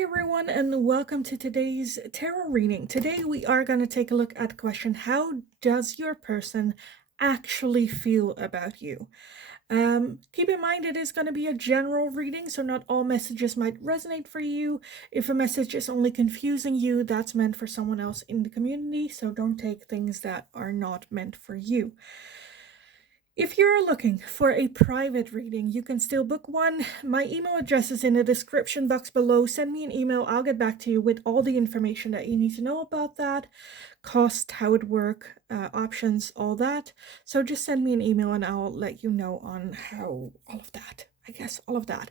Hi everyone and welcome to today's tarot reading. Today we are going to take a look at the question, how does your person actually feel about you? Keep in mind it is going to be a general reading, so not all messages might resonate for you. If a message is only confusing you, that's meant for someone else in the community, so don't take things that are not meant for you. If you're looking for a private reading, you can still book one. My email address is in the description box below. Send me an email. I'll get back to you with all the information that you need to know about that. Cost, how it works, options, all that. So just send me an email and I'll let you know on how all of that. I guess all of that.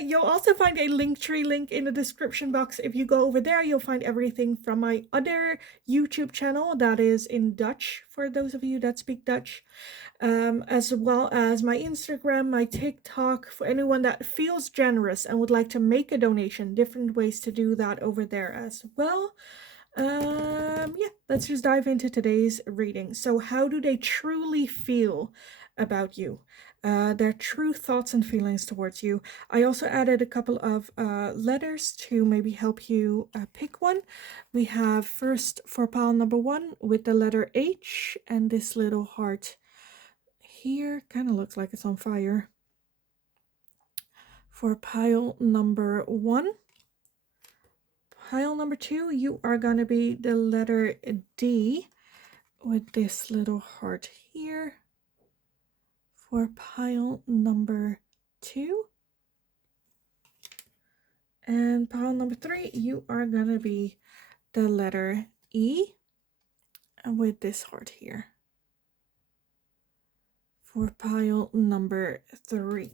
You'll also find a Linktree link in the description box. If you go over there, you'll find everything from my other YouTube channel that is in Dutch for those of you that speak Dutch, as well as my Instagram, my TikTok, for anyone that feels generous and would like to make a donation. Different ways to do that over there as well. Yeah, let's just dive into today's reading. So how do they truly feel about you? Their true thoughts and feelings towards you. I also added a couple of letters to maybe help you pick one. We have first for pile number 1 with the letter H and this little heart here. Kind of looks like it's on fire. For pile number 1. Pile number 2, you are going to be the letter D with this little heart here. For pile number 2. And pile number 3, you are going to be the letter E with this heart here. For pile number 3.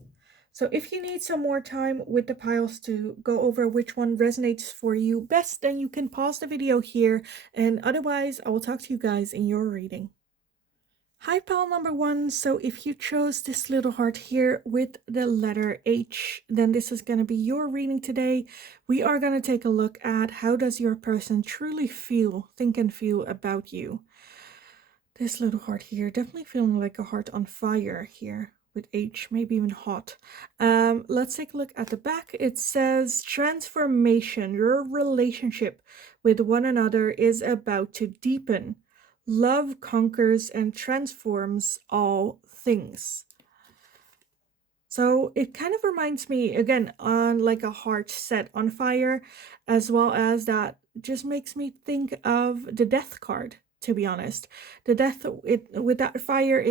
So if you need some more time with the piles to go over which one resonates for you best, then you can pause the video here, and otherwise I will talk to you guys in your reading. Hi pile number 1, so if you chose this little heart here with the letter H, then this is going to be your reading today. We are going to take a look at how does your person truly think and feel about you. This little heart here, definitely feeling like a heart on fire here with H, maybe even hot. Let's take a look at the back. It says transformation. Your relationship with one another is about to deepen. Love conquers and transforms all things. So it kind of reminds me again on like a heart set on fire, as well as that just makes me think of the death card, to be honest. The death, with that fire,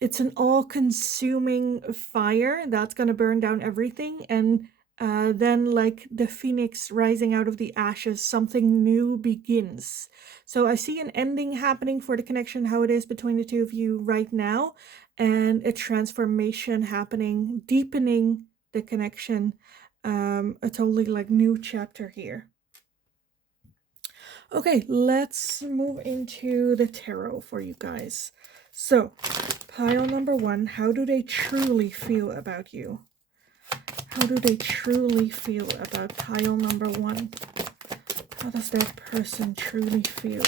it's an all-consuming fire that's gonna burn down everything, and then like the phoenix rising out of the ashes, something new begins. So I see an ending happening for the connection, how it is between the two of you right now, and a transformation happening, deepening the connection, a totally like new chapter here. Okay, let's move into the tarot for you guys. So pile number 1, how do they truly feel about you? How do they truly feel about pile number 1? How does that person truly feel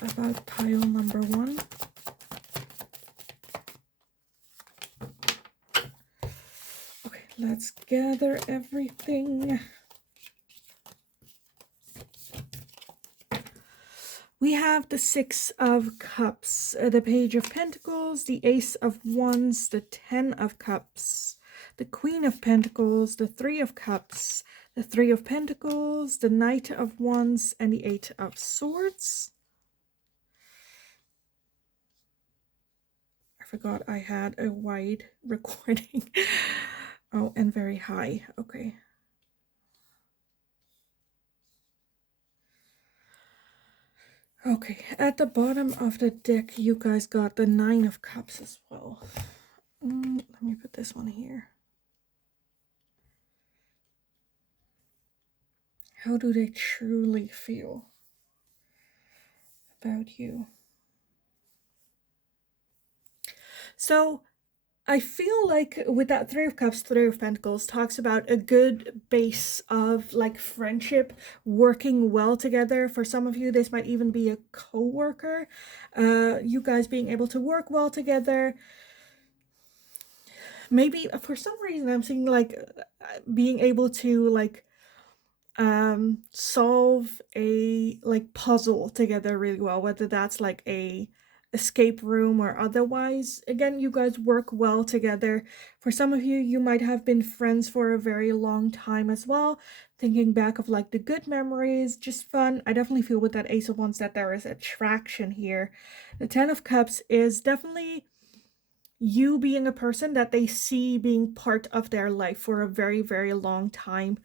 about pile number 1? Okay, let's gather everything. We have the 6 of Cups, the Page of Pentacles, the Ace of Wands, the 10 of Cups, the Queen of Pentacles, the 3 of Cups, the 3 of Pentacles, the Knight of Wands, and the 8 of Swords. I forgot I had a wide recording. Oh, and very high. Okay. Okay, at the bottom of the deck, you guys got the 9 of Cups as well. Let me put this one here. How do they truly feel about you? So I feel like with that 3 of Cups, 3 of Pentacles talks about a good base of like friendship, working well together. For some of you, this might even be a co-worker. You guys being able to work well together. maybe for some reason I'm seeing like being able to like solve a like puzzle together really well, whether that's like a escape room or otherwise. Again, you guys work well together. For some of you, you might have been friends for a very long time as well. Thinking back of like the good memories, just fun. I definitely feel with that Ace of Wands that there is attraction here. The Ten of Cups is definitely you being a person that they see being part of their life for a very, very long time.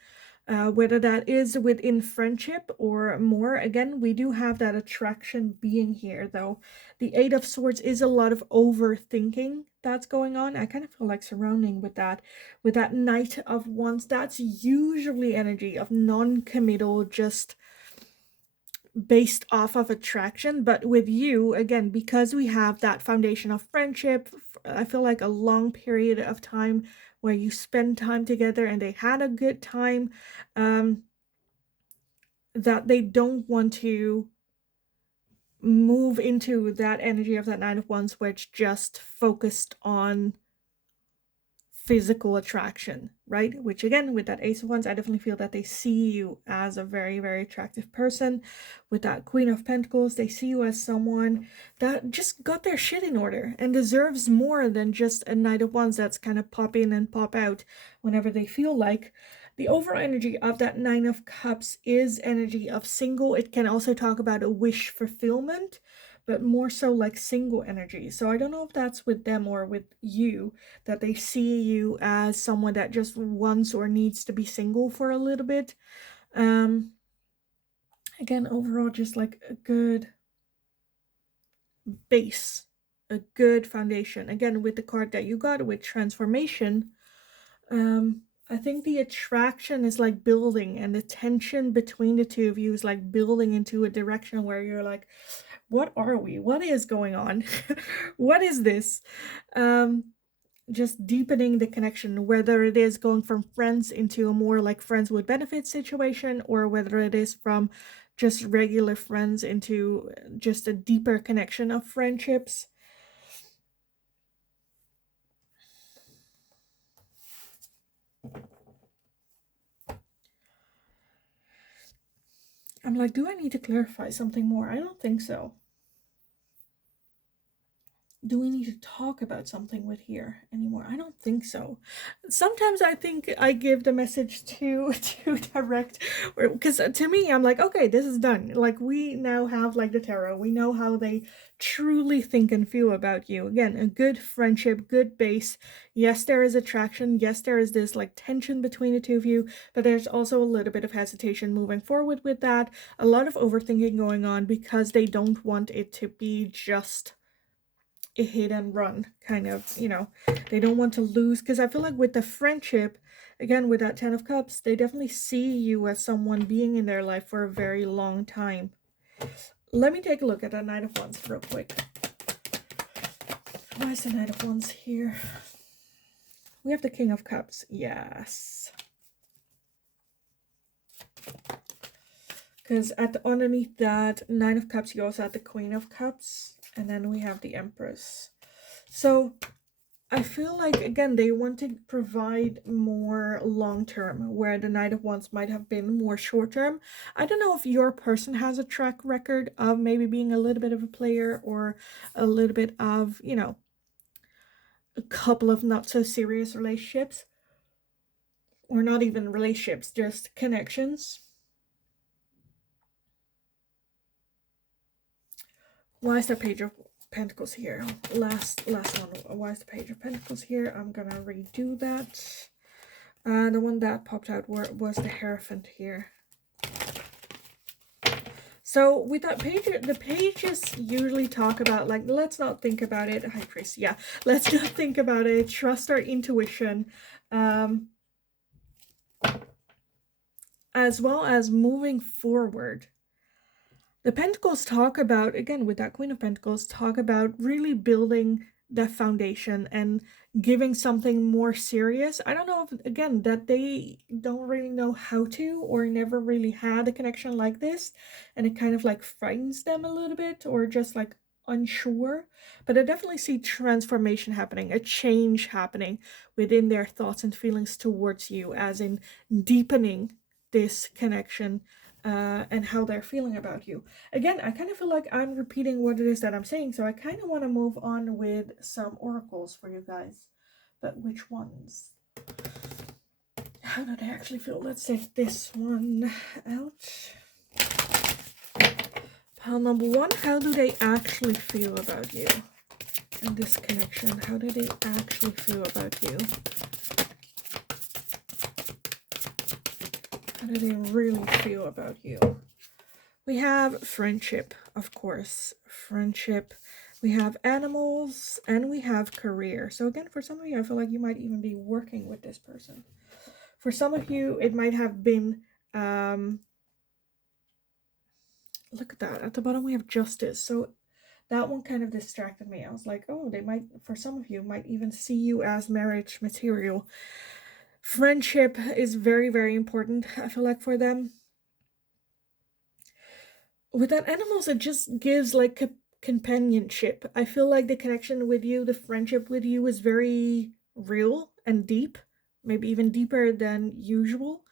Whether that is within friendship or more. Again, we do have that attraction being here, though. The Eight of Swords is a lot of overthinking that's going on. I kind of feel like surrounding with that. With that Knight of Wands, that's usually energy of non-committal, just based off of attraction. But with you, again, because we have that foundation of friendship, I feel like a long period of time where you spend time together and they had a good time, that they don't want to move into that energy of that Nine of Wands, which just focused on physical attraction, right? Which again, with that Ace of Wands, I definitely feel that they see you as a very, very attractive person. With that Queen of Pentacles, they see you as someone that just got their shit in order and deserves more than just a Knight of Wands that's kind of pop in and pop out whenever they feel like. The overall energy of that Nine of Cups is energy of single. It can also talk about a wish fulfillment, but more so like single energy. So I don't know if that's with them or with you, that they see you as someone that just wants or needs to be single for a little bit. Again, overall, just like a good base, a good foundation. Again, with the card that you got with transformation, I think the attraction is like building, and the tension between the two of you is like building into a direction where you're like, what are we? What is going on? What is this? Just deepening the connection, whether it is going from friends into a more like friends with benefits situation, or whether it is from just regular friends into just a deeper connection of friendships. I'm like, do I need to clarify something more? I don't think so. Do we need to talk about something with here anymore? I don't think so. Sometimes I think I give the message too direct, because to me I'm like, okay, this is done. Like, we now have like the tarot. We know how they truly think and feel about you. Again, a good friendship, good base. Yes, there is attraction. Yes, there is this like tension between the two of you, but there's also a little bit of hesitation moving forward with that. A lot of overthinking going on because they don't want it to be just a hit and run kind of, they don't want to lose, because I feel like with the friendship, again, with that Ten of Cups, they definitely see you as someone being in their life for a very long time. Let me take a look at that Knight of Wands real quick. Why is the Knight of Wands here? We have the King of Cups. Yes. Because underneath that Nine of Cups, you also have the Queen of Cups. And then we have the Empress. So I feel like, again, they want to provide more long-term, where the Knight of Wands might have been more short-term. I don't know if your person has a track record of maybe being a little bit of a player, or a little bit of, a couple of not so serious relationships. Or not even relationships, just connections. Why is the Page of Pentacles here? Last one. Why is the Page of Pentacles here? I'm gonna redo that. The one that popped out was the Hierophant here. So with that page, the pages usually talk about, like, let's not think about it. High Priest, yeah. Let's not think about it. Trust our intuition. As well as moving forward. The Pentacles talk about, again, with that Queen of Pentacles, talk about really building the foundation and giving something more serious. I don't know if, again, that they don't really know how to, or never really had a connection like this, and it kind of like frightens them a little bit, or just like unsure, but I definitely see transformation happening, a change happening within their thoughts and feelings towards you, as in deepening this connection and how they're feeling about you. Again, I kind of feel like I'm repeating what it is that I'm saying, so I kind of want to move on with some oracles for you guys. But which ones? How do they actually feel? Let's take this one out. Pile number one, how do they actually feel about you? And this connection, how do they actually feel about you? How do they really feel about you? We have friendship, of course. Friendship. We have animals, and we have career. So again, for some of you, I feel like you might even be working with this person. For some of you, it might have been, look at that. At the bottom, we have justice. So that one kind of distracted me. I was like, oh, they might, for some of you, might even see you as marriage material. Friendship is very, very important, I feel like, for them. With that animals, it just gives like a companionship. I feel like the connection with you, the friendship with you is very real and deep, maybe even deeper than usual.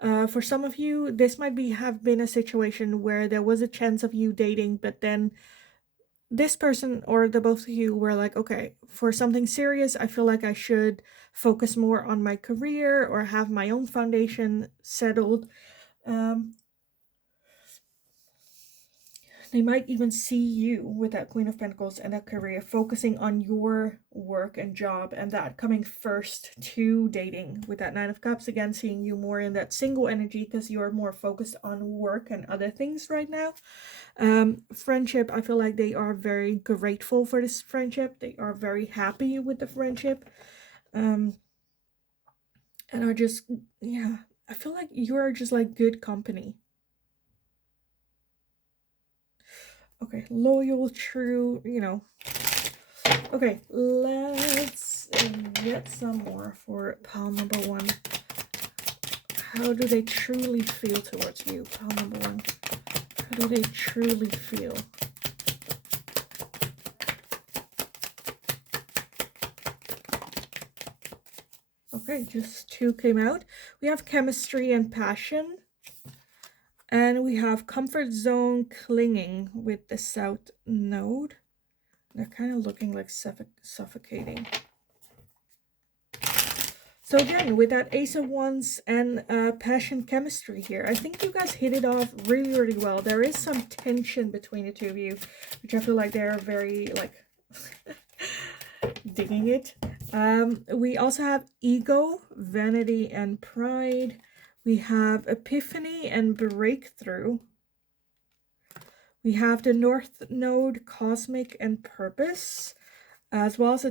For some of you, this might have been a situation where there was a chance of you dating, but then this person or the both of you were like, okay, for something serious, I feel like I should focus more on my career or have my own foundation settled. They might even see you with that Queen of Pentacles and that career, focusing on your work and job, and that coming first to dating. With that Nine of Cups, again, seeing you more in that single energy because you're more focused on work and other things right now. Friendship, I feel like they are very grateful for this friendship. They are very happy with the friendship. And are just, yeah, I feel like you are just like good company. Okay, loyal, true, you know. Okay, let's get some more for pile number one. How do they truly feel towards you? Pile number one. How do they truly feel? Okay, just two came out. We have chemistry and passion. And we have comfort zone clinging with the south node. They're kind of looking like suffocating. So again, with that Ace of Wands and passion chemistry here, I think you guys hit it off really, really well. There is some tension between the two of you, which I feel like they're very, like, digging it. We also have ego, vanity, and pride. We have epiphany and breakthrough. We have the North Node, cosmic and purpose, as well as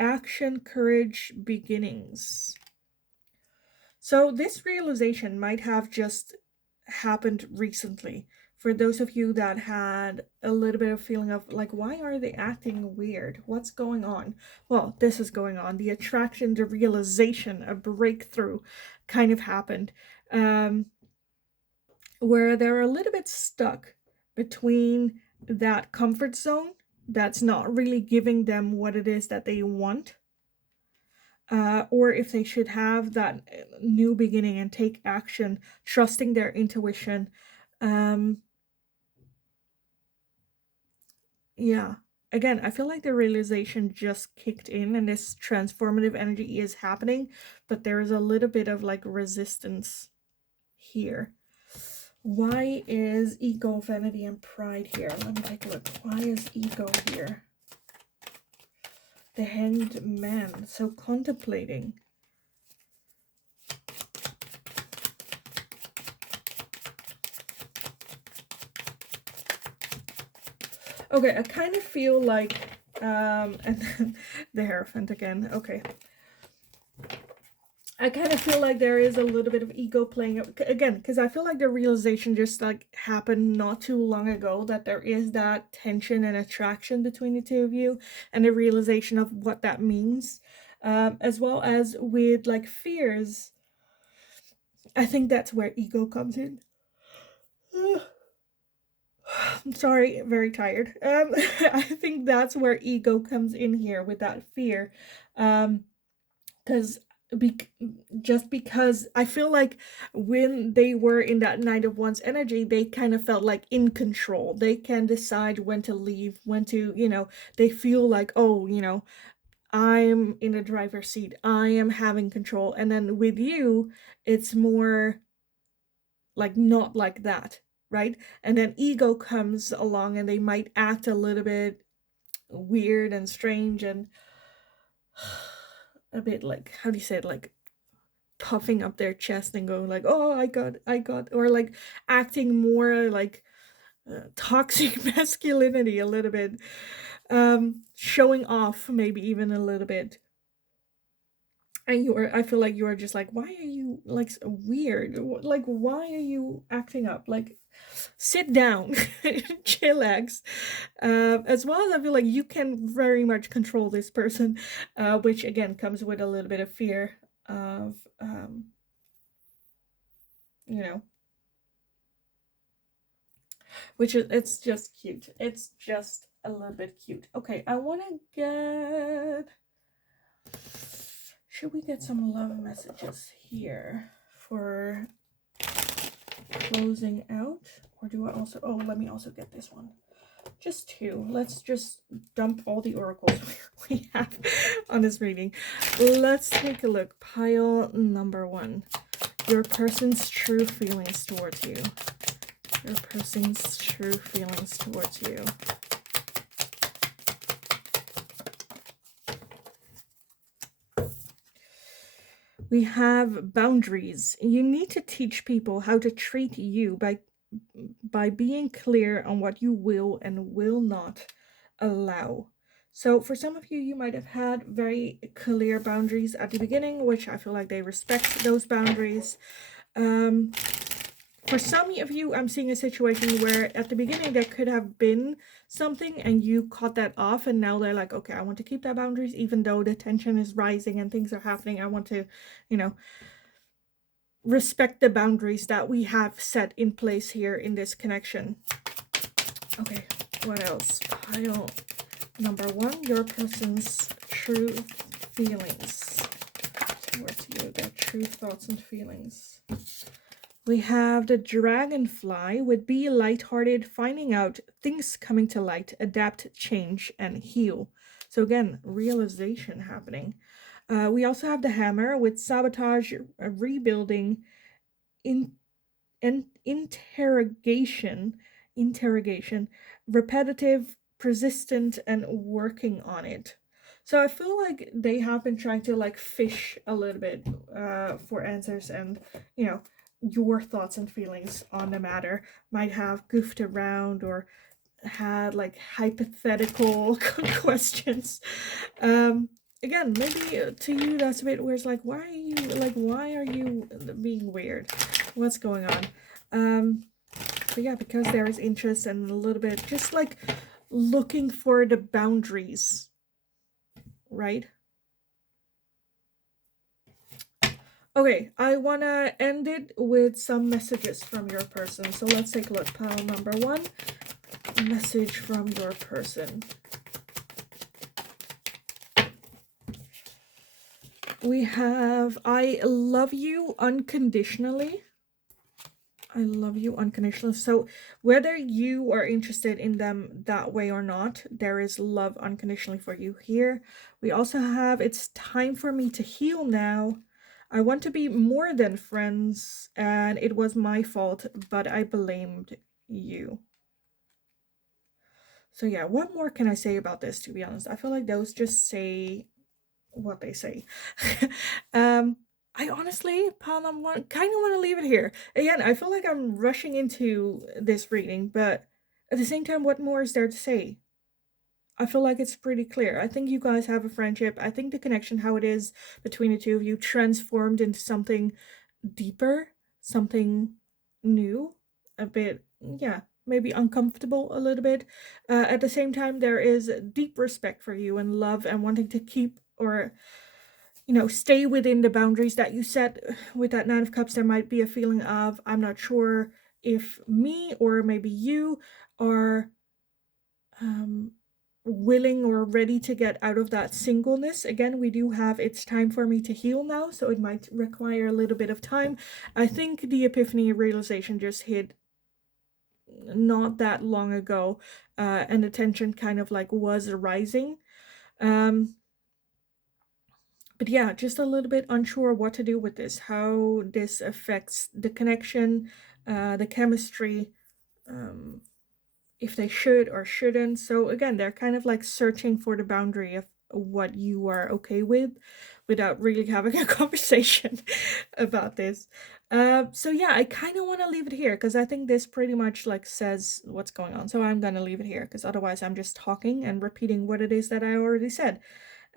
action, courage, beginnings. So this realization might have just happened recently. For those of you that had a little bit of feeling of like, why are they acting weird? What's going on? Well, this is going on. The attraction, the realization, a breakthrough kind of happened. Where they're a little bit stuck between that comfort zone that's not really giving them what it is that they want, or if they should have that new beginning and take action, trusting their intuition. Yeah, again, I feel like the realization just kicked in and this transformative energy is happening, but there is a little bit of like resistance here. Why is ego, vanity, and pride here? Let me take a look. Why is ego here? The Hanged Man. So contemplating. Okay, I kind of feel like, and then the Hierophant again. Okay. I kind of feel like there is a little bit of ego playing again, because I feel like the realization just like happened not too long ago that there is that tension and attraction between the two of you, and the realization of what that means, as well as with like fears. I think that's where ego comes in. I'm sorry, very tired. I think that's where ego comes in here with that fear. Because bec- just because I feel like when they were in that Knight of Wands energy, they kind of felt like in control. They can decide when to leave, when to, they feel like, oh, I'm in the driver's seat. I am having control. And then with you, it's more like not like that, right? And then ego comes along and they might act a little bit weird and strange and a bit like, how do you say it, like puffing up their chest and going like, oh, I got, or like acting more like toxic masculinity a little bit, showing off maybe even a little bit. And I feel like you are just like, why are you like weird? Like, why are you acting up? Like, sit down, chillax. As well as I feel like you can very much control this person, which again comes with a little bit of fear of, you know, which is, it's just cute. It's just a little bit cute. Okay, I want to get. Should we get some love messages here for closing out? Or do I also. Oh, let me also get this one. Just two. Let's just dump all the oracles we have on this reading. Let's take a look. Pile number one. Your person's true feelings towards you. Your person's true feelings towards you. We have boundaries. You need to teach people how to treat you by being clear on what you will and will not allow. So for some of you, you might have had very clear boundaries at the beginning, which I feel like they respect those boundaries. For some of you, I'm seeing a situation where at the beginning there could have been something and you cut that off, and now they're like, okay, I want to keep that boundaries even though the tension is rising and things are happening. I want to, respect the boundaries that we have set in place here in this connection. Okay, what else? Pile number one, your person's true feelings towards you, their true thoughts and feelings. We have the dragonfly with be lighthearted, finding out things coming to light, adapt, change, and heal. So again, realization happening. We also have the hammer with sabotage, rebuilding, in interrogation, repetitive, persistent, and working on it. So I feel like they have been trying to like fish a little bit for answers, and your thoughts and feelings on the matter. Might have goofed around or had like hypothetical questions. Again, maybe to you that's a bit where it's like, why are you being weird? What's going on? But yeah, because there is interest and a little bit just like looking for the boundaries, right? Okay, I want to end it with some messages from your person. So let's take a look. Pile number one, message from your person. We have, I love you unconditionally. I love you unconditionally. So whether you are interested in them that way or not, there is love unconditionally for you here. We also have, it's time for me to heal now. I want to be more than friends, and it was my fault, but I blamed you. So yeah, what more can I say about this, to be honest? I feel like those just say what they say. I honestly, Palm, kind of want to leave it here. Again, I feel like I'm rushing into this reading, but at the same time, what more is there to say? I feel like it's pretty clear. I think you guys have a friendship. I think the connection, how it is between the two of you, transformed into something deeper, something new, a bit, yeah, maybe uncomfortable a little bit. At the same time, there is deep respect for you and love and wanting to keep or stay within the boundaries that you set. With that Nine of Cups, there might be a feeling of, I'm not sure if me or maybe you are willing or ready to get out of that singleness. Again, we do have it's time for me to heal now, so it might require a little bit of time. I think the epiphany realization just hit not that long ago, and the tension kind of like was rising. But yeah, just a little bit unsure what to do with this, how this affects the connection, the chemistry, um, if they should or shouldn't. So again, they're kind of like searching for the boundary of what you are okay with without really having a conversation about this. So yeah, I kind of want to leave it here because I think this pretty much like says what's going on. So I'm going to leave it here because otherwise I'm just talking and repeating what it is that I already said,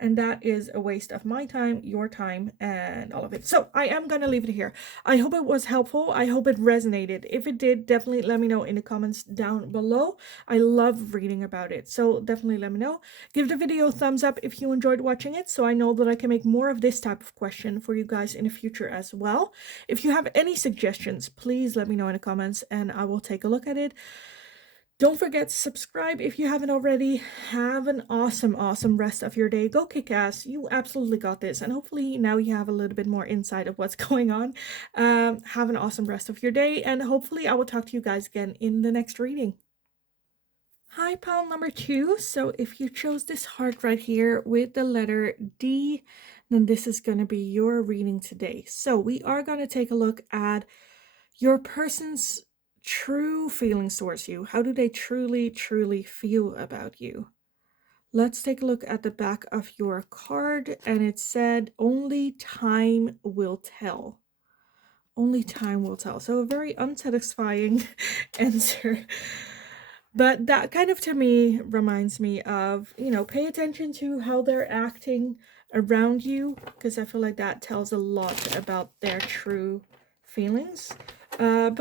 and that is a waste of my time, your time, and all of it. So I am gonna leave it here. I hope it was helpful. I hope it resonated. If it did, definitely let me know in the comments down below. I love reading about it, so definitely let me know. Give the video a thumbs up if you enjoyed watching it, so I know that I can make more of this type of question for you guys in the future as well. If you have any suggestions, please let me know in the comments and I will take a look at it. Don't forget to subscribe if you haven't already. Have an awesome, awesome rest of your day. Go kick ass. You absolutely got this. And hopefully now you have a little bit more insight of what's going on. Have an awesome rest of your day. And hopefully I will talk to you guys again in the next reading. Hi, pile number 2. So if you chose this heart right here with the letter D, then this is going to be your reading today. So we are going to take a look at your person's true feelings towards you. How do they truly, truly feel about you? Let's take a look at the back of your card, and it said, only time will tell. Only time will tell. So a very unsatisfying answer. But that kind of, to me, reminds me of, pay attention to how they're acting around you, because I feel like that tells a lot about their true feelings. But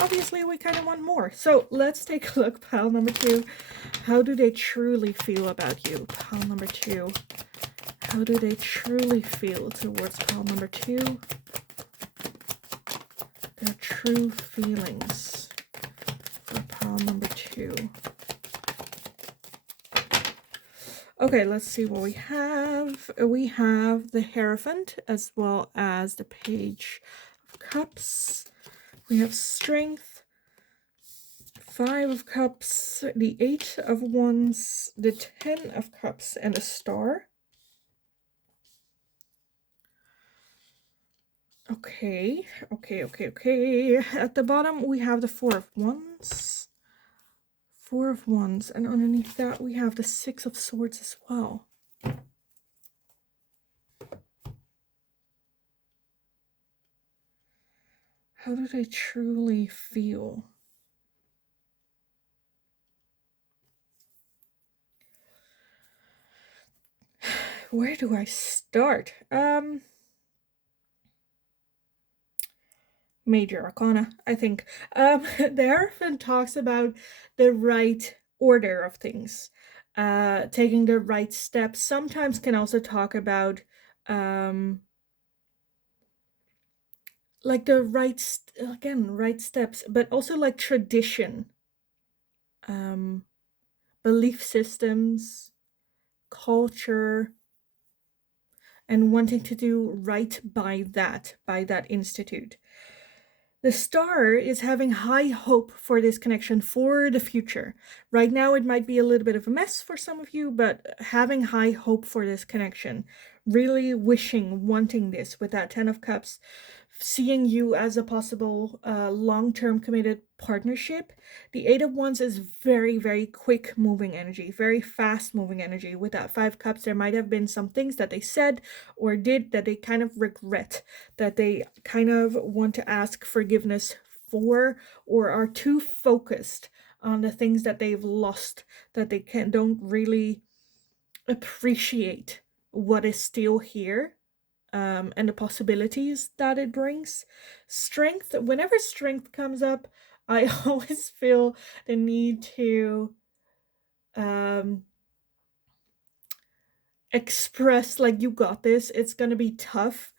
obviously we kind of want more. So let's take a look, pile number 2. How do they truly feel about you? Pile number 2. How do they truly feel towards pile number 2? Their true feelings for pile number 2. Okay, let's see what we have. We have the Hierophant as well as the Page of Cups. We have Strength, 5 of Cups, the 8 of Wands, the 10 of Cups, and a Star. Okay. At the bottom, we have the 4 of Wands. 4 of Wands, and underneath that, we have the 6 of Swords as well. How do they truly feel? Where do I start? Major Arcana, I think. The Hierophant talks about the right order of things, taking the right steps. Sometimes can also talk about like the right steps, but also like tradition, belief systems, culture, and wanting to do right by that institute. The Star is having high hope for this connection for the future. Right now, it might be a little bit of a mess for some of you, but having high hope for this connection, really wishing, wanting this with that 10 of Cups, seeing you as a possible long-term committed partnership. The 8 of Wands is very, very quick moving energy, very fast moving energy. With that 5 Cups, there might have been some things that they said or did that they kind of regret, that they kind of want to ask forgiveness for, or are too focused on the things that they've lost, that they don't really appreciate what is still here. And the possibilities that it brings. Strength, whenever strength comes up, I always feel the need to express like, you got this, it's gonna be tough.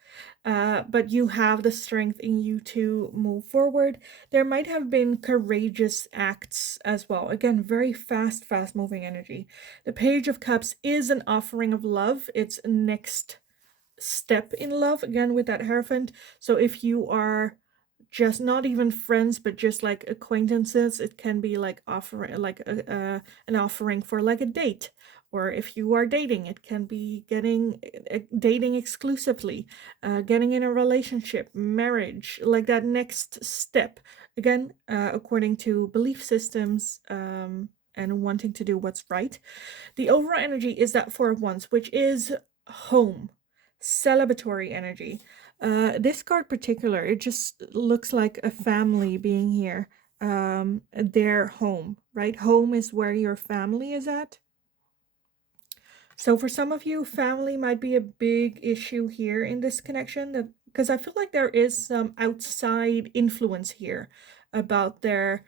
but you have the strength in you to move forward. There might have been courageous acts as well. Again, very fast moving energy. The Page of Cups is an offering of love. It's next step in love, again with that Hierophant. So if you are just not even friends but just like acquaintances, it can be like offering like an offering for like a date. Or if you are dating, it can be getting dating exclusively, getting in a relationship, marriage, like that next step. Again, according to belief systems, and wanting to do what's right. The overall energy is that Four of Wands, which is home, celebratory energy. This card particular, it just looks like a family being here. Their home, right? Home is where your family is at. So for some of you, family might be a big issue here in this connection, because I feel like there is some outside influence here about their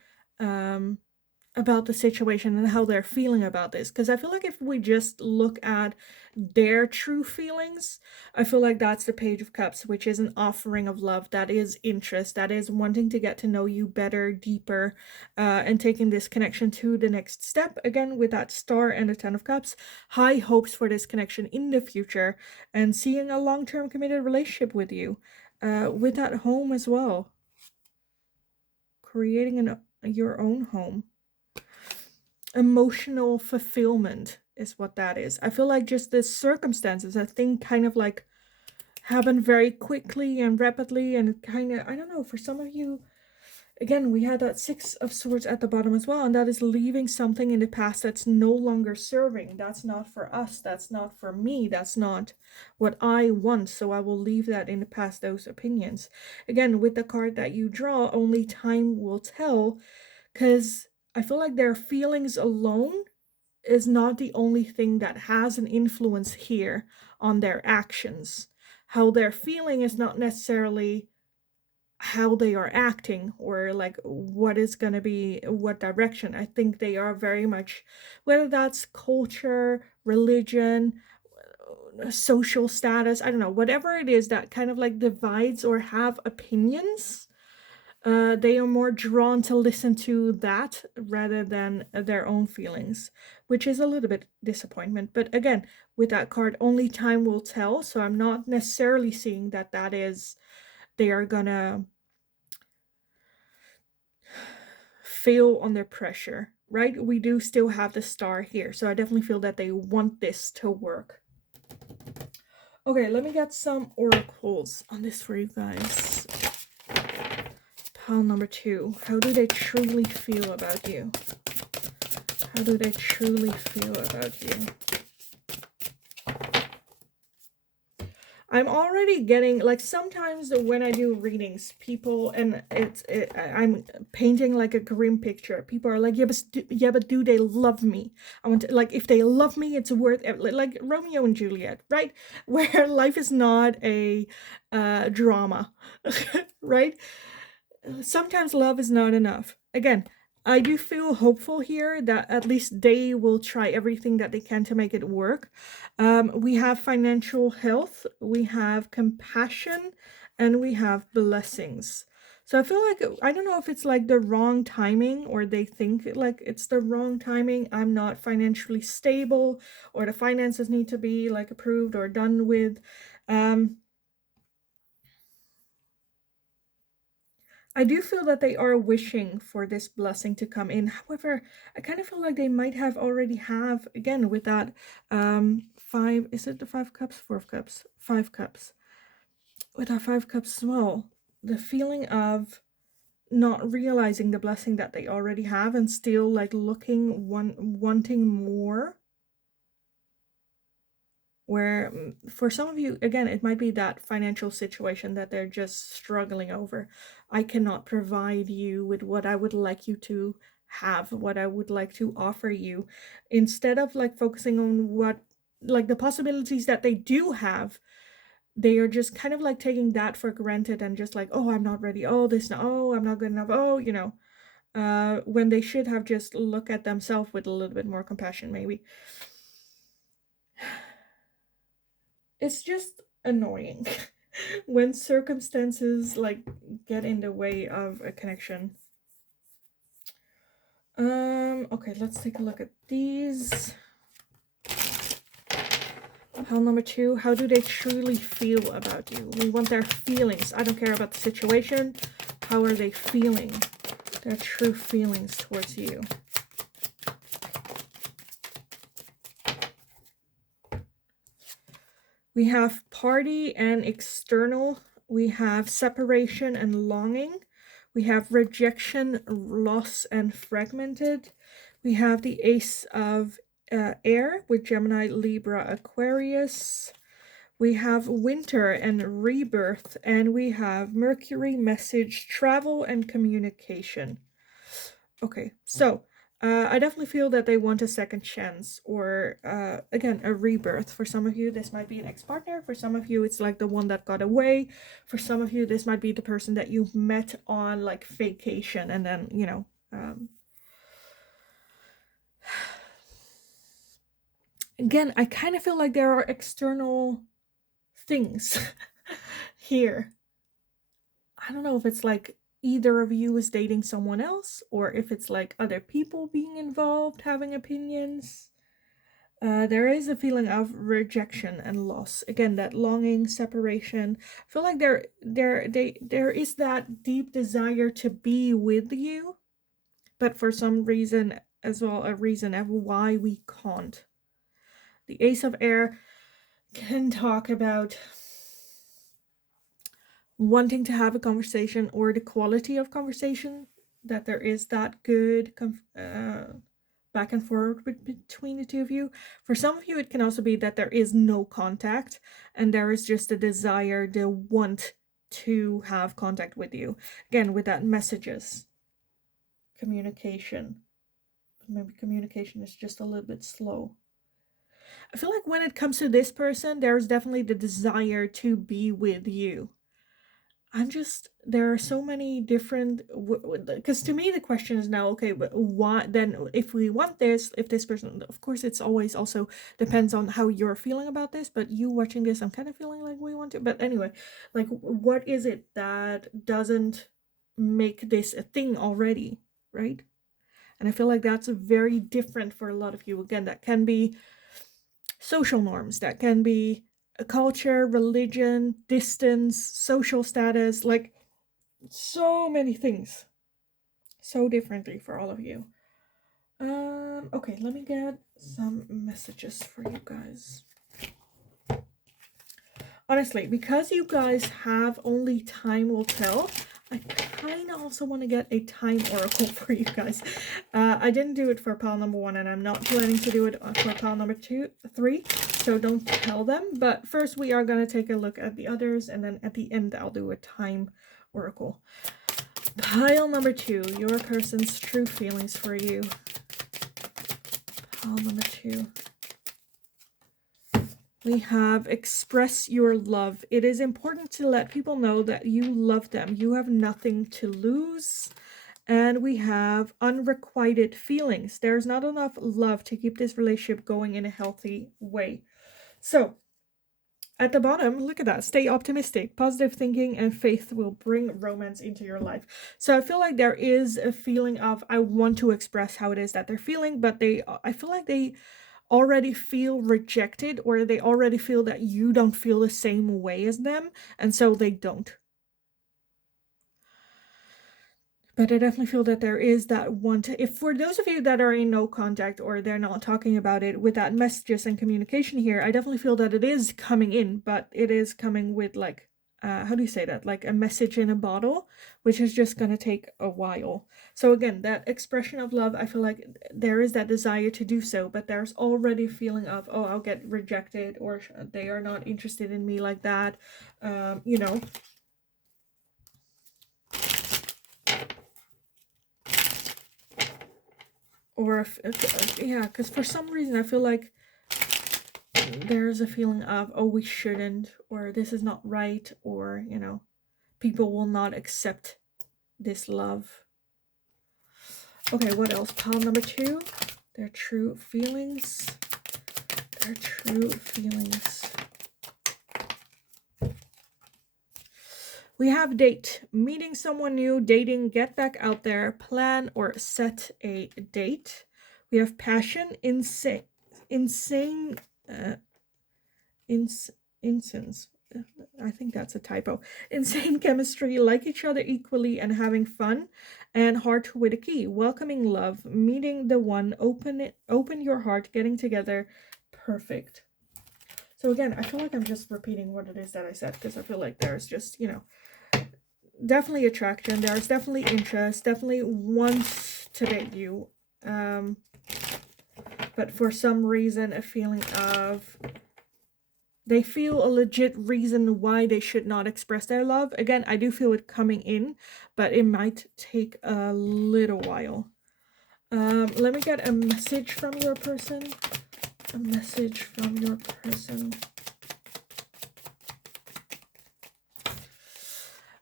about the situation and how they're feeling about this. Because I feel like if we just look at their true feelings, I feel like that's the Page of Cups, which is an offering of love, that is interest, that is wanting to get to know you better, deeper, and taking this connection to the next step. Again, with that Star and the Ten of Cups, high hopes for this connection in the future and seeing a long-term committed relationship with you, with that home as well. Creating your own home. Emotional fulfillment is what that is. I feel like just the circumstances, I think, kind of like happen very quickly and rapidly, and kind of, I don't know, for some of you, again, we had that Six of Swords at the bottom as well, and that is leaving something in the past that's no longer serving. That's not for us, that's not for me, that's not what I want, so I will leave that in the past, those opinions. Again, with the card that you draw, only time will tell, because I feel like their feelings alone is not the only thing that has an influence here on their actions. How they're feeling is not necessarily how they are acting, or like what is going to be what direction. I think they are very much, whether that's culture, religion, social status, I don't know, whatever it is that kind of like divides or have opinions, they are more drawn to listen to that rather than their own feelings, which is a little bit disappointment. But again, with that card, only time will tell. So I'm not necessarily seeing that that is, they are gonna fail under pressure, right? We do still have the Star here. So I definitely feel that they want this to work. Okay, let me get some oracles on this for you guys. Pile number 2. How do they truly feel about you? How do they truly feel about you? I'm already getting, like, sometimes when I do readings, people, and I'm painting like a grim picture. People are like, yeah, but do they love me? I want to, like, if they love me, it's worth it. Like Romeo and Juliet, right? Where life is not a drama, right? Sometimes love is not enough. Again, I do feel hopeful here that at least they will try everything that they can to make it work. We have financial health, we have compassion, and we have blessings. So I feel like, I don't know if it's like the wrong timing, or they think like it's the wrong timing. I'm not financially stable, or the finances need to be like approved or done with. I do feel that they are wishing for this blessing to come in. However, I kind of feel like they might have already have, again, with that 5, is it the 5 cups? 4 of cups, 5 cups. With our 5 cups as well, the feeling of not realizing the blessing that they already have and still like wanting more. Where for some of you, again, it might be that financial situation that they're just struggling over. I cannot provide you with what I would like you to have, what I would like to offer you. Instead of like focusing on what, like the possibilities that they do have, they are just kind of like taking that for granted and just like, oh, I'm not ready, oh, this, oh, I'm not good enough, oh, when they should have just look at themselves with a little bit more compassion, maybe. It's just annoying. When circumstances like get in the way of a connection. Okay, let's take a look at these. Pile number 2, how do they truly feel about you? We want their feelings. I don't care about the situation. How are they feeling? Their true feelings towards you. We have party and external. We have separation and longing. We have rejection, loss, and fragmented. We have the Ace of Air with Gemini, Libra, Aquarius. We have winter and rebirth, and we have Mercury, message, travel, and communication. Okay, so I definitely feel that they want a second chance, or again, a rebirth. For some of you, this might be an ex-partner. For some of you, it's like the one that got away. For some of you, this might be the person that you've met on like vacation, and then, you know, again, I kind of feel like there are external things here. I don't know if it's like either of you is dating someone else, or if it's like other people being involved, having opinions. There is a feeling of rejection and loss. Again, that longing, separation. I feel like there is that deep desire to be with you, but for some reason as well, a reason of why we can't. The Ace of Air can talk about wanting to have a conversation, or the quality of conversation, that there is that good back and forth between the two of you. For some of you, it can also be that there is no contact, and there is just a desire, the want to have contact with you. Again, with that messages, communication. Maybe communication is just a little bit slow. I feel like when it comes to this person, there's definitely the desire to be with you. There are so many different, because to me the question is now, okay, but why then, if we want this, if this person, of course it's always also depends on how you're feeling about this, but you watching this, I'm kind of feeling like we want to, but anyway, like what is it that doesn't make this a thing already, right? And I feel like that's very different for a lot of you. Again, that can be social norms, that can be a culture, religion, distance, social status, like so many things. So differently for all of you. Okay, let me get some messages for you guys. Honestly, because you guys have only time will tell, I kind of also want to get a time oracle for you guys. I didn't do it for pile number 1, and I'm not planning to do it for pile number 3, so don't tell them. But first we are going to take a look at the others, and then at the end I'll do a time oracle. Pile number 2, your person's true feelings for you. Pile number 2. We have express your love. It is important to let people know that you love them. You have nothing to lose. And we have unrequited feelings. There's not enough love to keep this relationship going in a healthy way. So at the bottom, look at that. Stay optimistic. Positive thinking and faith will bring romance into your life. So I feel like there is a feeling of, I want to express how it is that they're feeling, but I feel like they already feel rejected, or they already feel that you don't feel the same way as them, and so they don't. But I definitely feel that there is that want. If for those of you that are in no contact, or they're not talking about it with that messages and communication here, I definitely feel that it is coming in, but it is coming with like, how do you say that? Like a message in a bottle, which is just going to take a while. So again, that expression of love, I feel like there is that desire to do so, but there's already a feeling of, oh, I'll get rejected, or they are not interested in me like that, you know. Or yeah, because for some reason I feel like there's a feeling of, oh, we shouldn't, or this is not right, or, you know, people will not accept this love. Okay, what else? Pile number 2, their true feelings. Their true feelings. We have date, meeting someone new, dating, get back out there, plan or set a date. We have passion, insane, ins, incense. I think that's a typo. Insane chemistry, like each other equally and having fun, and heart with a key. Welcoming love, meeting the one, open your heart, getting together, perfect. So again, I feel like I'm just repeating what it is that I said because I feel like there's just, definitely attraction. There's definitely interest, definitely wants to date you. But for some reason, a feeling of they feel a legit reason why they should not express their love. Again, I do feel it coming in, but it might take a little while. Let me get a message from your person. A message from your person.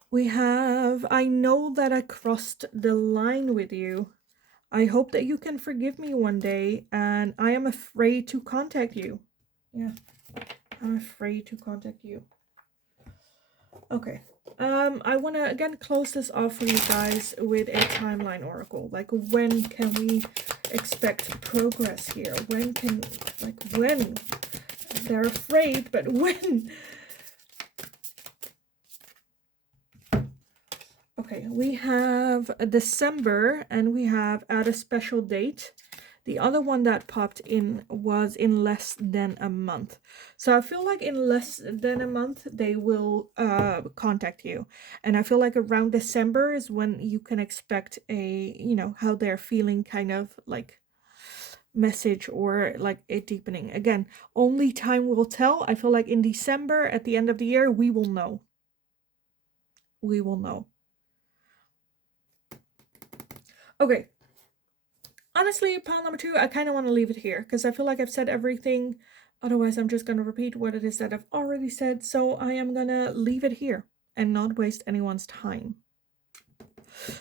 We have, I know that I crossed the line with you. I hope that you can forgive me one day, and I am afraid to contact you. Yeah, I'm afraid to contact you. Okay. I want to again close this off for you guys with a timeline oracle. Like, when can we expect progress here? When can, like, when? They're afraid, but when? Okay, we have December and we have at a special date. The other one that popped in was in less than a month. So I feel like in less than a month, they will contact you. And I feel like around December is when you can expect a, how they're feeling kind of like message or like a deepening. Again, only time will tell. I feel like in December, at the end of the year, we will know. We will know. Okay. Honestly, pile number 2, I kind of want to leave it here because I feel like I've said everything. Otherwise, I'm just going to repeat what it is that I've already said. So I am going to leave it here and not waste anyone's time.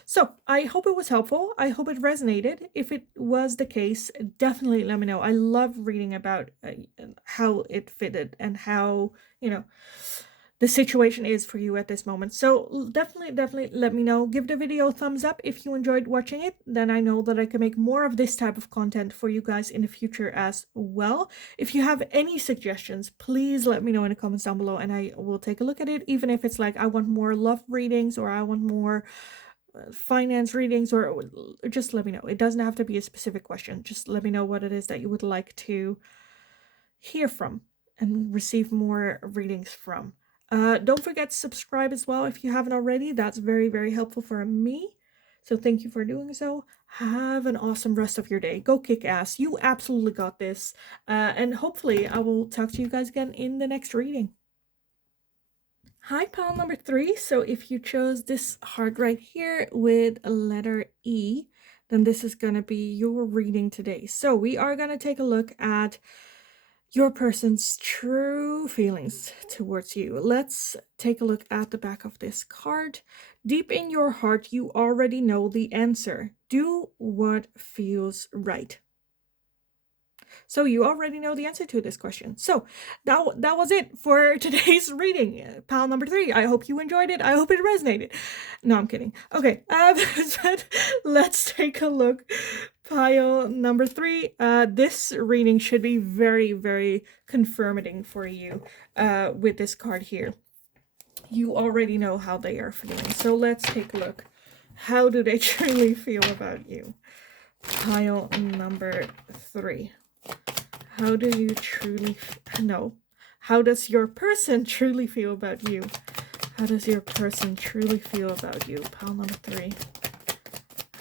So I hope it was helpful. I hope it resonated. If it was the case, definitely let me know. I love reading about how it fitted and how, the situation is for you at this moment. So definitely let me know. Give the video a thumbs up if you enjoyed watching it. Then I know that I can make more of this type of content for you guys in the future as well. If you have any suggestions, please let me know in the comments down below and I will take a look at it. Even if it's like I want more love readings or I want more finance readings, or just let me know. It doesn't have to be a specific question. Just let me know what it is that you would like to hear from and receive more readings from. Don't forget to subscribe as well if you haven't already. That's very, very helpful for me. So thank you for doing so. Have an awesome rest of your day. Go kick ass. You absolutely got this. And hopefully I will talk to you guys again in the next reading. Hi, pile number 3. So if you chose this heart right here with a letter E, then this is going to be your reading today. So we are going to take a look at your person's true feelings towards you. Let's take a look at the back of this card. Deep in your heart, you already know the answer. Do what feels right. So you already know the answer to this question. So that was it for today's reading. Pile number 3. I hope you enjoyed it. I hope it resonated. No, I'm kidding. Okay, but let's take a look. Pile number 3. This reading should be very, very confirming for you with this card here. You already know how they are feeling. So let's take a look. How do they truly feel about you? Pile number 3. How do you truly how does your person truly feel about you? How does your person truly feel about you? Pile number 3.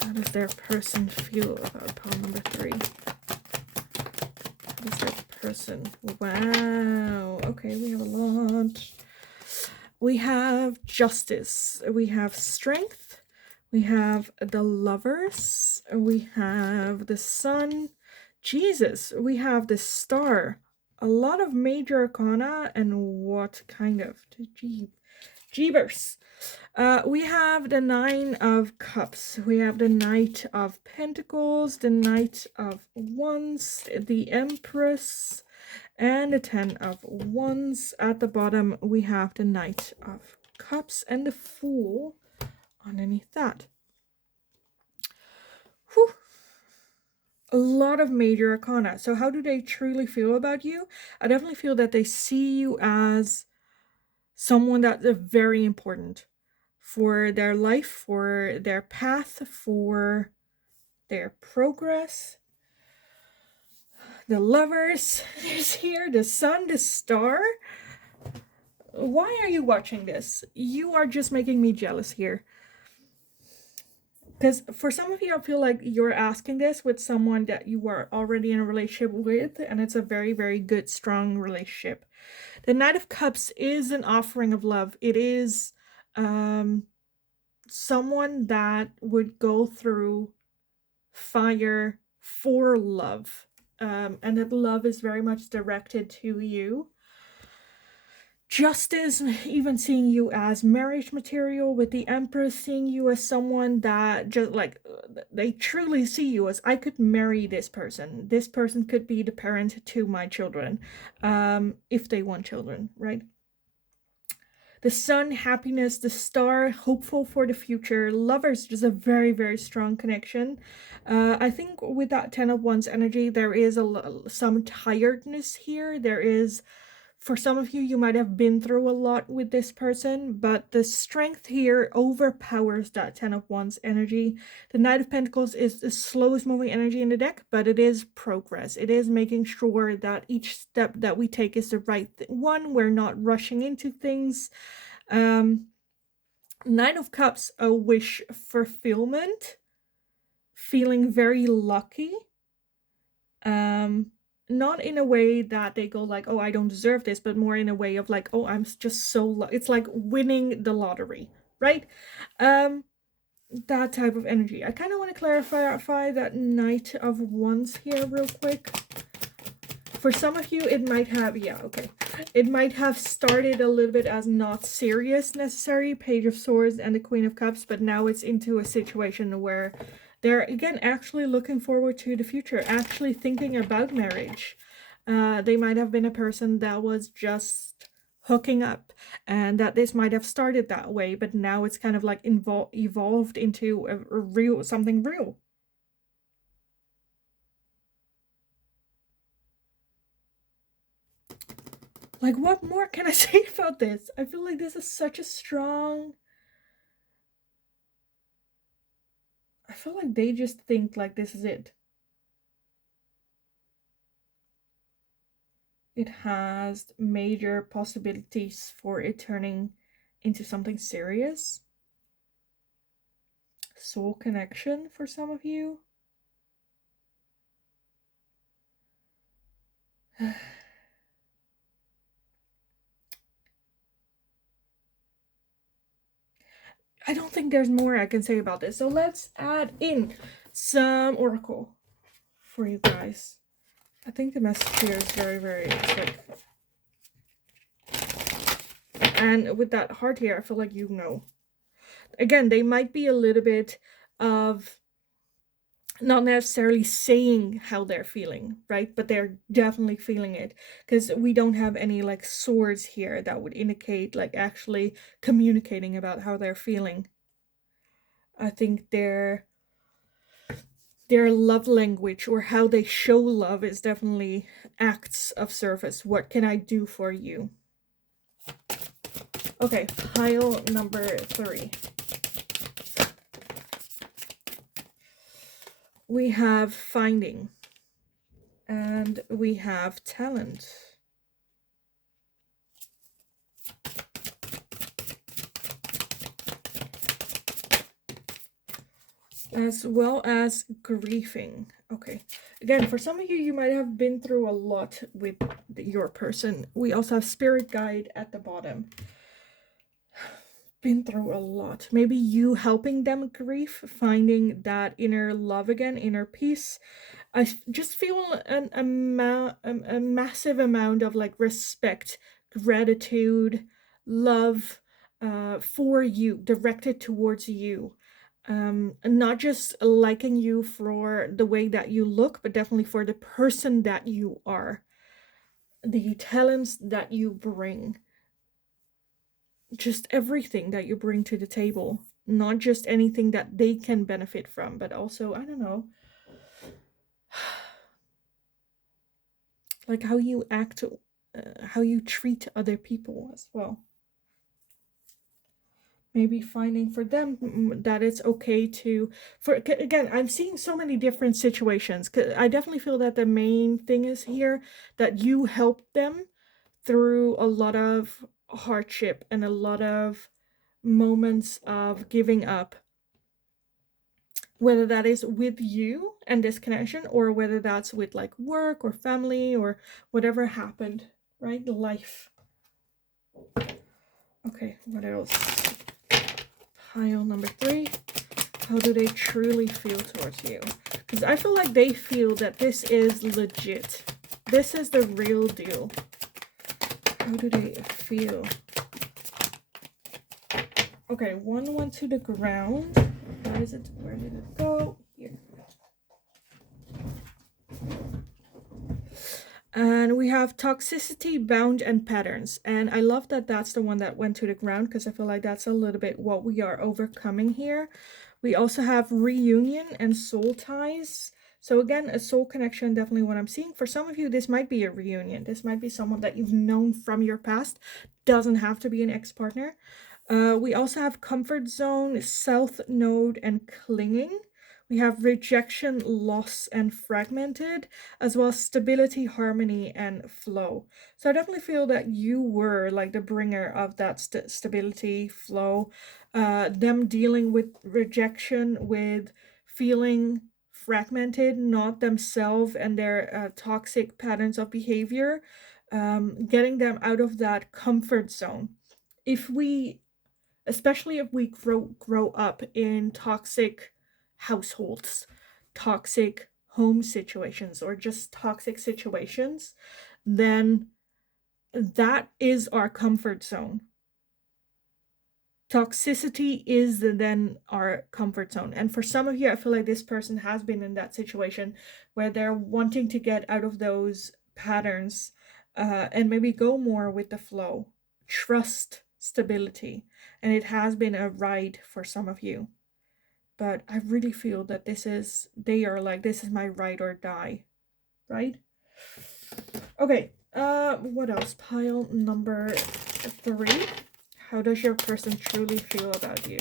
How does their person feel about pile number 3? How does their person? Wow. Okay, we have a lot. We have justice. We have strength. We have the lovers. We have the sun. Jesus, we have the star, a lot of major arcana, and what kind of jeebers. We have the 9 of cups, we have the Knight of Pentacles, the Knight of Wands, the Empress, and the 10 of Wands. At the bottom we have the Knight of Cups and the Fool underneath that. Whew. A lot of major arcana. So how do they truly feel about you? I definitely feel that they see you as someone that's very important for their life, for their path, for their progress. The Lovers is here, the Sun, the Star. Why are you watching this? You are just making me jealous here. Because for some of you, I feel like you're asking this with someone that you are already in a relationship with, and it's a very, very good, strong relationship. The Knight of Cups is an offering of love. It is someone that would go through fire for love. And that love is very much directed to you. Justice, even seeing you as marriage material, with the Empress seeing you as someone that just like they truly see you as, I could marry this person. This person could be the parent to my children, if they want children, right? The Sun, happiness. The Star, hopeful for the future. Lovers, just a very, very strong connection. I think with that 10 of Wands energy, there is some tiredness here. There is, for some of you, you might have been through a lot with this person, but the strength here overpowers that 10 of Wands energy. The Knight of Pentacles is the slowest moving energy in the deck, but it is progress. It is making sure that each step that we take is the right one. We're not rushing into things. Nine of Cups, a wish fulfillment. Feeling very lucky. Not in a way that they go like, oh, I don't deserve this, but more in a way of like, oh, I'm just so it's like winning the lottery, right? That type of energy. I kind of want to clarify that Knight of Wands here real quick. For some of you, it might have, it might have started a little bit as not serious necessary, Page of Swords and the Queen of Cups, but now it's into a situation where they're, again, actually looking forward to the future, actually thinking about marriage. They might have been a person that was just hooking up, and that this might have started that way, but now it's kind of like evolved into a real, something real. Like, what more can I say about this? I feel like this is such a strong... I feel like they just think like this is it. It has major possibilities for it turning into something serious. Soul connection for some of you. I don't think there's more I can say about this. So let's add in some oracle for you guys. I think the message here is very, very quick. And with that heart here, I feel like you know. Again, they might be a little bit of not necessarily saying how they're feeling, right? But they're definitely feeling it, because we don't have any like swords here that would indicate like actually communicating about how they're feeling. I think their love language, or how they show love, is definitely acts of service. What can I do for you? Okay, pile number 3. We have finding, and we have talent. As well as grieving. Okay, again, for some of you, you might have been through a lot with your person. We also have spirit guide at the bottom. Been through a lot. Maybe you helping them grieve, finding that inner love again, inner peace. I just feel a massive amount of like respect, gratitude, love for you, directed towards you. Not just liking you for the way that you look, but definitely for the person that you are, the talents that you bring. just everything that you bring to the table, not just anything that they can benefit from, but also, I don't know, like how you act, how you treat other people as well. Maybe finding for them that it's okay to, for again, I'm seeing so many different situations. I definitely feel that the main thing is here that you help them through a lot of hardship and a lot of moments of giving up, whether that is with you and this connection, or whether that's with like work or family or whatever happened, right? Life. Okay, what else? Pile number 3. How do they truly feel towards you? Because I feel like they feel that this is legit. This is the real deal. How do they feel? Okay, one went to the ground. Where is it? Where did it go? Here. And we have toxicity, bound, and patterns. And I love that that's the one that went to the ground, because I feel like that's a little bit what we are overcoming here. We also have reunion and soul ties. So again, a soul connection, definitely what I'm seeing. For some of you, this might be a reunion. This might be someone that you've known from your past. Doesn't have to be an ex-partner. We also have comfort zone, south node, and clinging. We have rejection, loss, and fragmented, as well as stability, harmony, and flow. So I definitely feel that you were like the bringer of that stability, flow, them dealing with rejection, with feeling fragmented, not themselves and their toxic patterns of behavior, getting them out of that comfort zone. If we, especially if we grow up in toxic households, toxic home situations, or just toxic situations, then that is our comfort zone. Toxicity is then our comfort zone. And for some of you, I feel like this person has been in that situation where they're wanting to get out of those patterns, and maybe go more with the flow, trust stability. And it has been a ride for some of you. But I really feel that they are like, this is my ride or die, right? Okay, what else? Pile number 3. How does your person truly feel about you?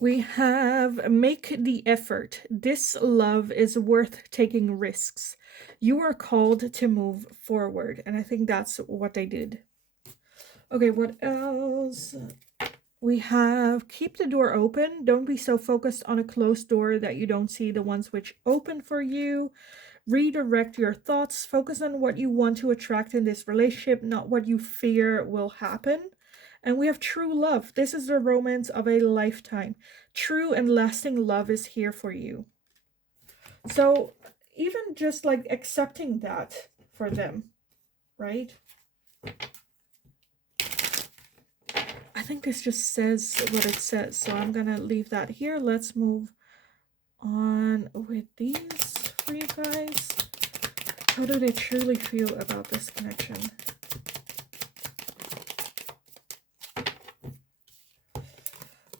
We have make the effort. This love is worth taking risks. You are called to move forward. And I think that's what they did. Okay, what else? We have keep the door open. Don't be so focused on a closed door that you don't see the ones which open for you. Redirect your thoughts. Focus on what you want to attract in this relationship, not what you fear will happen. And we have true love. This is the romance of a lifetime. True and lasting love is here for you. So even just like accepting that for them, right? I think this just says what it says. So I'm going to leave that here. Let's move on with these for you guys. How do they truly feel about this connection?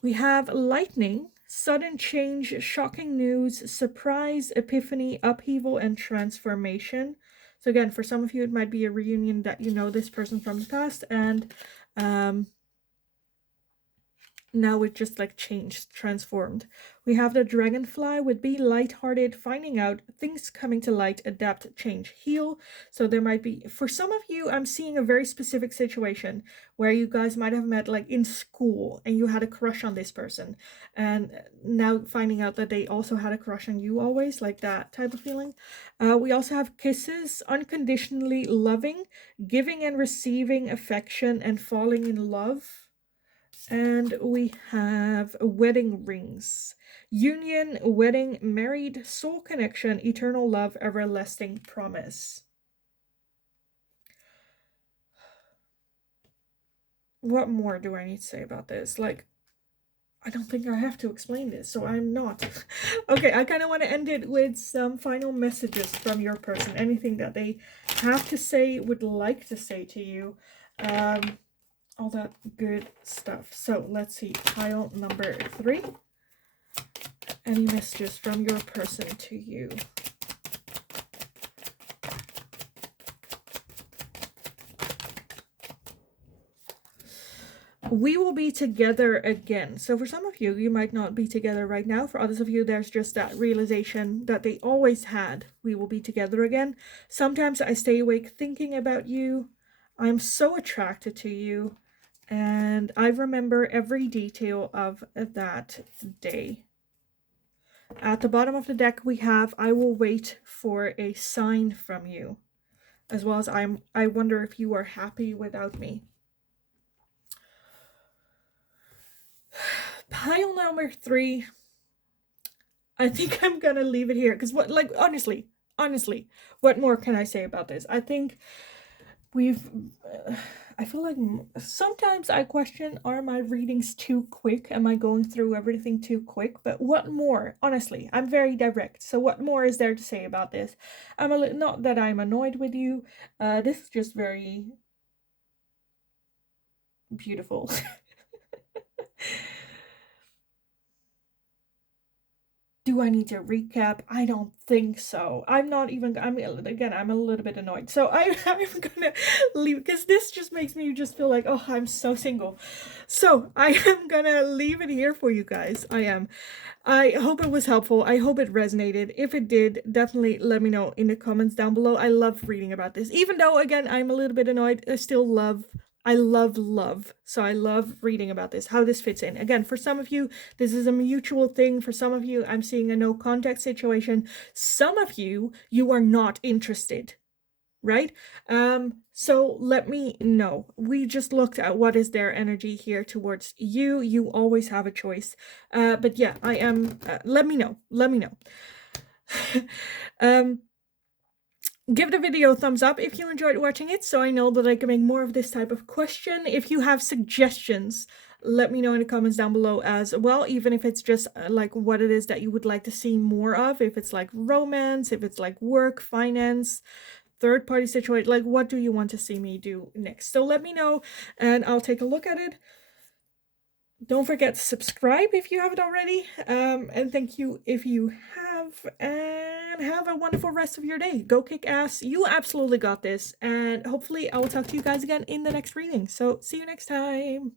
We have lightning, sudden change, shocking news, surprise, epiphany, upheaval, and transformation. So again, for some of you, it might be a reunion that you know this person from the past, and now it just like changed, transformed. We have the dragonfly with be lighthearted, finding out things coming to light, adapt, change, heal. So there might be, for some of you, I'm seeing a very specific situation where you guys might have met like in school and you had a crush on this person, and now finding out that they also had a crush on you always, like that type of feeling. We also have kisses, unconditionally loving, giving and receiving affection, and falling in love. And we have wedding rings. Union, wedding, married, soul connection, eternal love, everlasting promise. What more do I need to say about this? Like, I don't think I have to explain this, so I'm not. Okay, I kind of want to end it with some final messages from your person. Anything that they have to say, would like to say to you. All that good stuff. So let's see, pile number 3. Any messages from your person to you? We will be together again. So for some of you, you might not be together right now. For others of you, there's just that realization that they always had. We will be together again. Sometimes I stay awake thinking about you. I'm so attracted to you. And I remember every detail of that day. At the bottom of the deck we have, I will wait for a sign from you. As well as I wonder if you are happy without me. Pile number 3. I think I'm gonna leave it here because what, like, honestly, what more can I say about this? I think we've. I feel like sometimes I question, are my readings too quick? Am I going through everything too quick? But what more? Honestly, I'm very direct. So what more is there to say about this? Not that I'm annoyed with you. This is just very beautiful. Do I need to recap? I don't think so. I'm a little bit annoyed. So I'm gonna leave because this just makes me just feel like, oh, I'm so single. So I am gonna leave it here for you guys. I am. I hope it was helpful. I hope it resonated. If it did, definitely let me know in the comments down below. I love reading about this. Even though, again, I'm a little bit annoyed, I love love. So I love reading about this, how this fits in. Again, for some of you, this is a mutual thing. For some of you, I'm seeing a no contact situation. Some of you, you are not interested, right? So let me know. We just looked at what is their energy here towards you. You always have a choice. But yeah, I am, let me know. Give the video a thumbs up if you enjoyed watching it, so I know that I can make more of this type of question. If you have suggestions, let me know in the comments down below as well, even if it's just like what it is that you would like to see more of. If it's like romance, if it's like work, finance, third-party situation, like what do you want to see me do next? So let me know and I'll take a look at it. Don't forget to subscribe if you haven't already, and thank you if you have, and have a wonderful rest of your day. Go kick ass. You absolutely got this, and hopefully I will talk to you guys again in the next reading. So see you next time.